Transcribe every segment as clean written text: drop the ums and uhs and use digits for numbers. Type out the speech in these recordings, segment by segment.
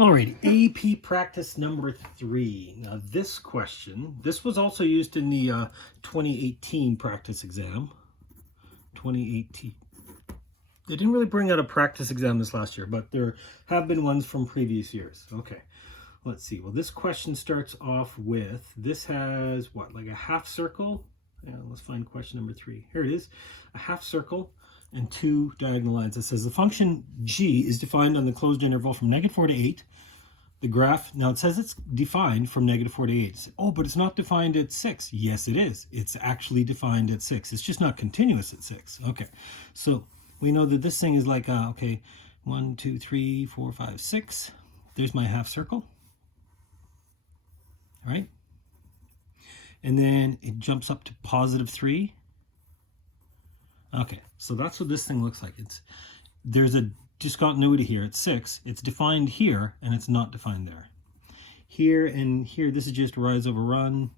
Alrighty, AP practice number 3. Now this question, this was also used in the 2018 practice exam. 2018. They didn't really bring out a practice exam this last year, but there have been ones from previous years. Okay, let's see. Well, this question starts off with, this has what, like a half circle? Yeah, let's find question number 3. Here it is, a half circle and 2 diagonal lines. It says the function g is defined on the closed interval from -4 to 8. The graph, now it says it's defined from -4 to 8. Oh, but it's not defined at 6. Yes, it is. It's actually defined at 6. It's just not continuous at 6. Okay, so we know that this thing is like, okay, 1, 2, 3, 4, 5, 6. There's my half circle. All right. And then it jumps up to +3. Okay, so that's what this thing looks like. There's a discontinuity here at 6. It's defined here, and it's not defined there. Here and here, this is just rise over run.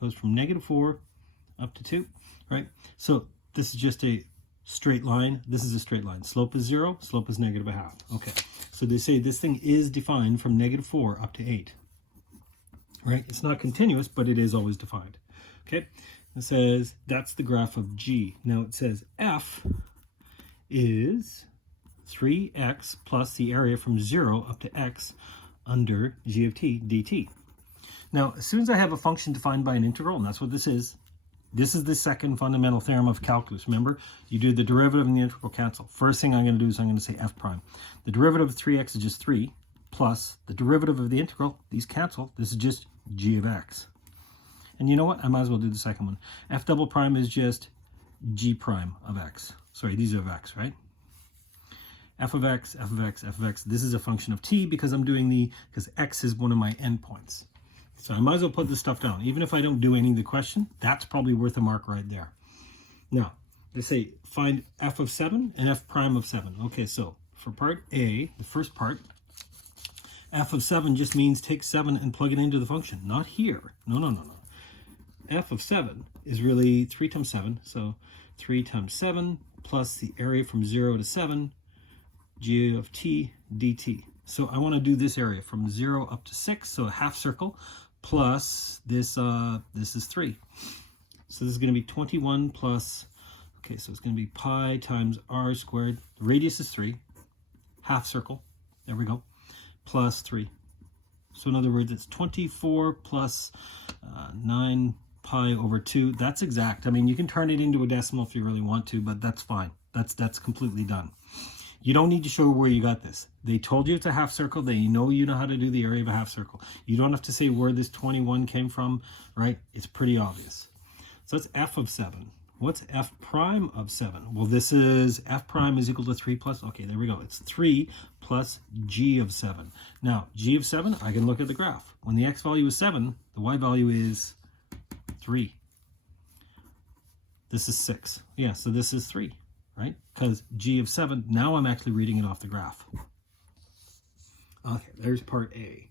Goes from -4 up to 2, right? So this is just a straight line. This is a straight line. Slope is 0, slope is -0.5. Okay, so they say this thing is defined from -4 up to 8, right? It's not continuous, but it is always defined, okay? It says that's the graph of G. Now it says F is 3x plus the area from 0 up to x under g of t dt. Now, as soon as I have a function defined by an integral, and that's what this is the second fundamental theorem of calculus. Remember, you do the derivative and the integral cancel. First thing I'm going to do is I'm going to say f prime. The derivative of 3x is just 3 plus the derivative of the integral. These cancel. This is just g of x. And you know what? I might as well do the second one. F double prime is just g prime of x. Sorry, these are of x, right? F of x, f of x, f of x. This is a function of t because because x is one of my endpoints. So I might as well put this stuff down. Even if I don't do any of the question, that's probably worth a mark right there. Now, they say find f of 7 and f prime of 7. Okay, so for part A, the first part, f of 7 just means take 7 and plug it into the function. Not here. No. F of 7 is really 3 times 7. So 3 times 7 plus the area from 0 to 7, g of t dt. So I want to do this area from 0 up to 6, so a half circle, plus this is 3. So this is going to be 21 plus, okay, so it's going to be pi times r squared. The radius is 3, half circle, there we go, plus 3. So in other words, it's 24 plus 9 pi over 2. That's exact. I mean, you can turn it into a decimal if you really want to, but that's fine. That's completely done. You don't need to show where you got this. They told you it's a half circle. They know you know how to do the area of a half circle. You don't have to say where this 21 came from, right? It's pretty obvious. So that's f of 7. What's f prime of 7? Well, this is f prime is equal to 3 plus, okay, there we go. It's 3 plus g of 7. Now, g of 7, I can look at the graph. When the x value is 7, the y value is 3. This is 6. Yeah, so this is 3, right? Because g of 7, now I'm actually reading it off the graph. Okay, there's part A.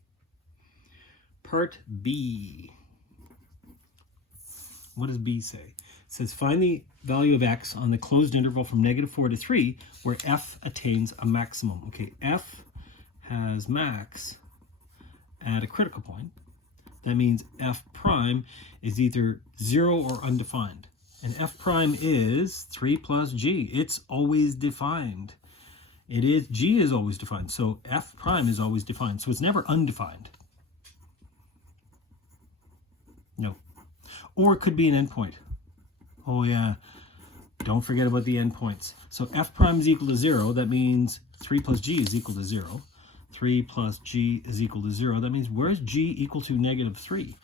Part B. What does B say? It says find the value of x on the closed interval from -4 to 3 where f attains a maximum. Okay, f has max at a critical point. That means f prime is either 0 or undefined. And f prime is 3 plus g. It's always defined. It is, g is always defined. So f prime is always defined. So it's never undefined. No. Or it could be an endpoint. Oh yeah, don't forget about the endpoints. So f prime is equal to 0. That means 3 plus g is equal to 0. 3 plus g is equal to 0. That means where's g equal to -3?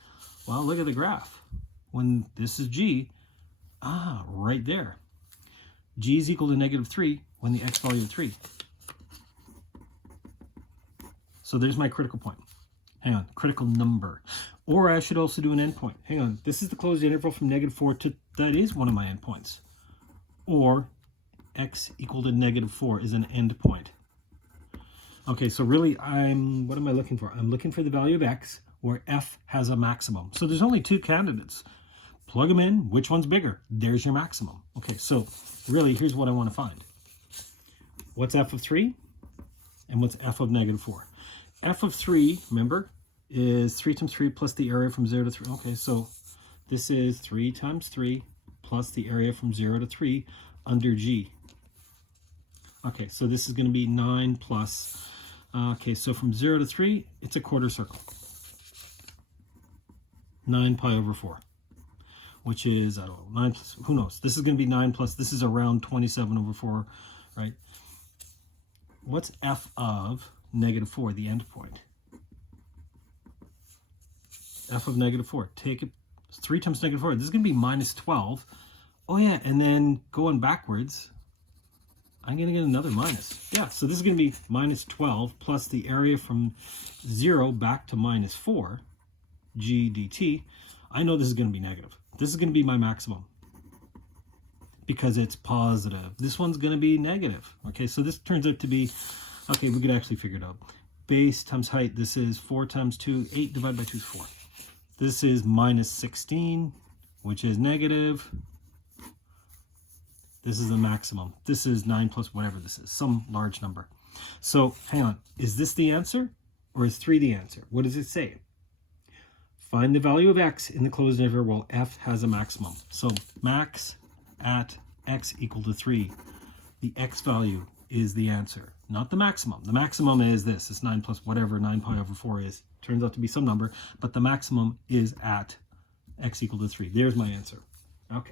Well, look at the graph. When this is g, right there. G is equal to -3 when the x value is 3. So there's my critical point. Hang on, critical number. Or I should also do an endpoint. Hang on, this is the closed interval from -4 to, that is one of my endpoints. Or x equal to -4 is an endpoint. Okay, so really what am I looking for? I'm looking for the value of x where f has a maximum. So there's only 2 candidates. Plug them in, which one's bigger? There's your maximum. Okay, so really here's what I want to find. What's f of 3? And what's f of negative 4? F of 3, remember, is 3 times 3 plus the area from 0 to 3. Okay, so this is 3 times 3 plus the area from 0 to 3 under G. Okay, so this is going to be 9 plus, okay, so from 0 to 3, it's a quarter circle. 9 pi over 4, which is, I don't know, 9 plus, who knows? This is going to be 9 plus, this is around 27 over 4, right? What's f of negative 4, the end point? F of negative 4, take it, 3 times negative 4, this is going to be minus 12. Oh yeah, and then going backwards, I'm going to get another minus. Yeah, so this is going to be minus 12 plus the area from 0 back to minus 4, g dt. I know this is going to be negative. This is going to be my maximum because it's positive. This one's going to be negative. Okay, so this turns out to be, okay, we could actually figure it out. Base times height, this is 4 times 2, 8 divided by 2 is 4. This is minus 16, which is negative. This is the maximum. This is 9 plus whatever this is, some large number. So hang on, is this the answer or is 3 the answer? What does it say? Find the value of x in the closed interval while f has a maximum. So max at x equal to 3. The x value is the answer, not the maximum. The maximum is this. It's 9 plus whatever 9 pi over 4 is. Turns out to be some number, but the maximum is at x equal to 3. There's my answer. Okay.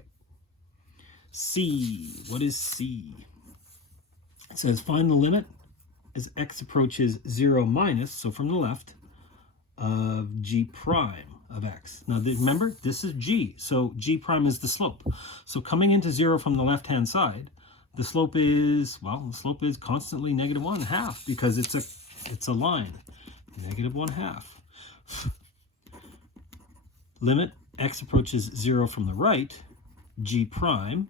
C. What is C? It says find the limit as x approaches 0 minus, so from the left, of g prime of x. Now remember, this is g, so g prime is the slope. So coming into 0 from the left-hand side, the slope is, well, the slope is constantly negative 1/2 because it's a line. Negative 1/2. Limit x approaches 0 from the right, g prime.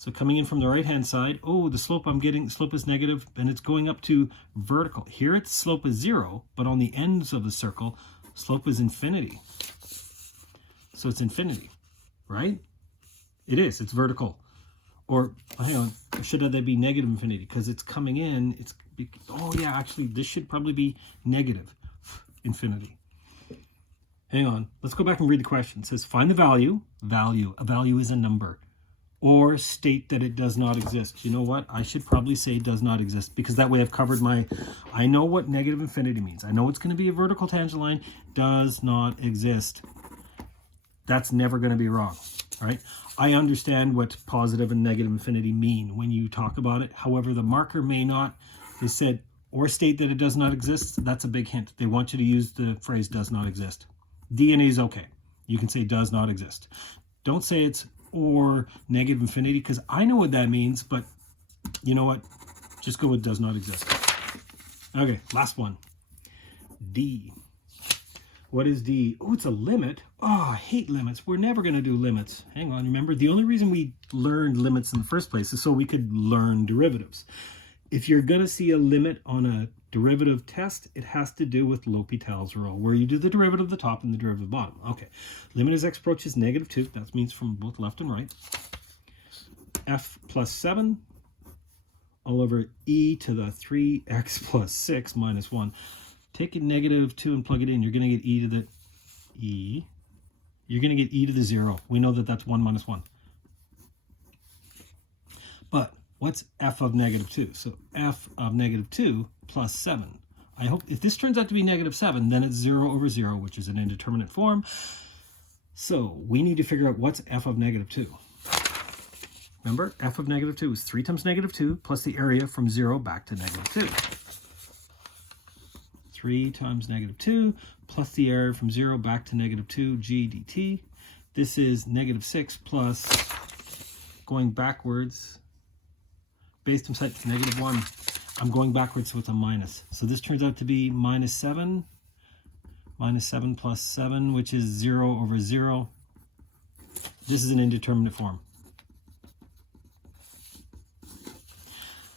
So coming in from the right-hand side, oh, the slope I'm getting, the slope is negative, and it's going up to vertical. Here its slope is 0, but on the ends of the circle, slope is infinity. So it's infinity, right? It is, it's vertical. Or, hang on, or should that be negative infinity? Because it's coming in, oh yeah, actually, this should probably be negative infinity. Hang on, let's go back and read the question. It says, find the value. A value is a number. Or state that it does not exist. You know what? I should probably say does not exist because that way I've covered I know what negative infinity means. I know it's going to be a vertical tangent line. Does not exist. That's never going to be wrong, right? I understand what positive and negative infinity mean when you talk about it. However, the marker may not. They said, or state that it does not exist. That's a big hint. They want you to use the phrase does not exist. DNA is okay. You can say does not exist. Don't say it's or negative infinity because I know what that means, but you know what? Just go with does not exist. Okay, last one. D. What is D? Oh, it's a limit. Oh, I hate limits. We're never going to do limits. Hang on, remember, the only reason we learned limits in the first place is so we could learn derivatives. If you're going to see a limit on a derivative test, it has to do with L'Hopital's rule, where you do the derivative of the top and the derivative of the bottom. Okay, limit as x approaches negative 2. That means from both left and right. F plus 7 all over e to the 3x plus 6 minus 1. Take a negative 2 and plug it in. You're going to get e to the e. You're going to get e to the 0. We know that that's 1 minus 1. But what's f of negative 2? So f of negative 2 plus 7. I hope if this turns out to be negative 7, then it's 0 over 0, which is an indeterminate form. So we need to figure out what's f of negative 2. Remember, f of negative 2 is 3 times negative 2 plus the area from 0 back to negative 2. 3 times negative 2 plus the area from 0 back to negative 2 g dt. This is negative 6 plus, going backwards, base times height to negative 1. I'm going backwards with a minus. So this turns out to be minus 7. Minus 7 plus 7, which is 0 over 0. This is an indeterminate form.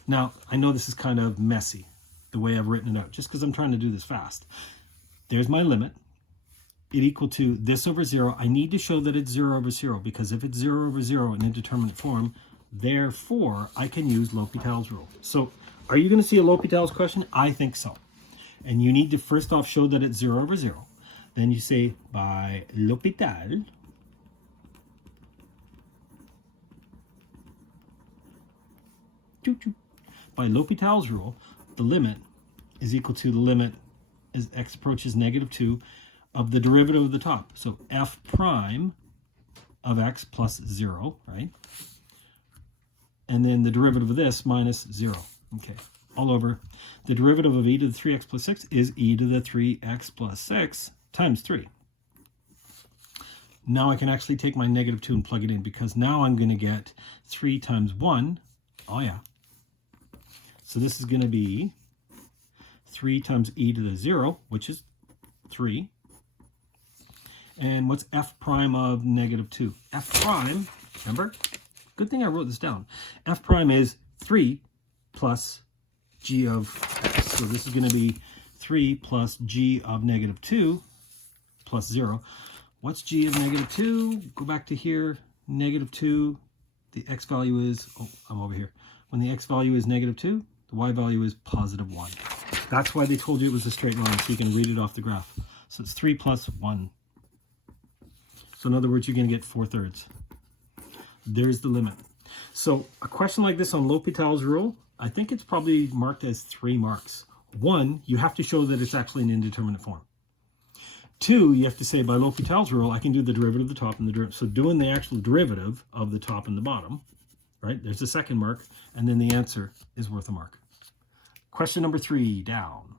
Now, I know this is kind of messy, the way I've written it out, just because I'm trying to do this fast. There's my limit. It equal to this over 0. I need to show that it's 0 over 0, because if it's 0 over 0 in indeterminate form, therefore I can use L'Hopital's rule. So are you going to see a L'Hopital's question? I think so. And you need to first off show that it's 0 over 0. Then you say, by L'Hopital, by L'Hopital's rule, the limit is equal to the limit as x approaches -2 of the derivative of the top. So f prime of x plus 0, right? And then the derivative of this minus 0. Okay, all over. The derivative of e to the 3x plus 6 is e to the 3x plus 6 times 3. Now I can actually take my -2 and plug it in, because now I'm going to get 3 times 1. Oh, yeah. So this is going to be 3 times e to the 0, which is 3. And what's f prime of -2? F prime, remember? Good thing I wrote this down. F prime is 3 plus g of x. So this is going to be 3 plus g of -2 plus 0. What's g of -2? Go back to here. -2. The x value is, oh, I'm over here. When the x value is -2, the y value is +1. That's why they told you it was a straight line, so you can read it off the graph. So it's 3 plus 1. So in other words, you're going to get 4/3. There's the limit. So a question like this on L'Hopital's rule, I think it's probably marked as 3 marks. 1, you have to show that it's actually an indeterminate form. 2, you have to say by L'Hopital's rule, I can do the derivative of the top and the derivative. So doing the actual derivative of the top and the bottom, right? There's a second mark, and then the answer is worth a mark. Question number 3, down.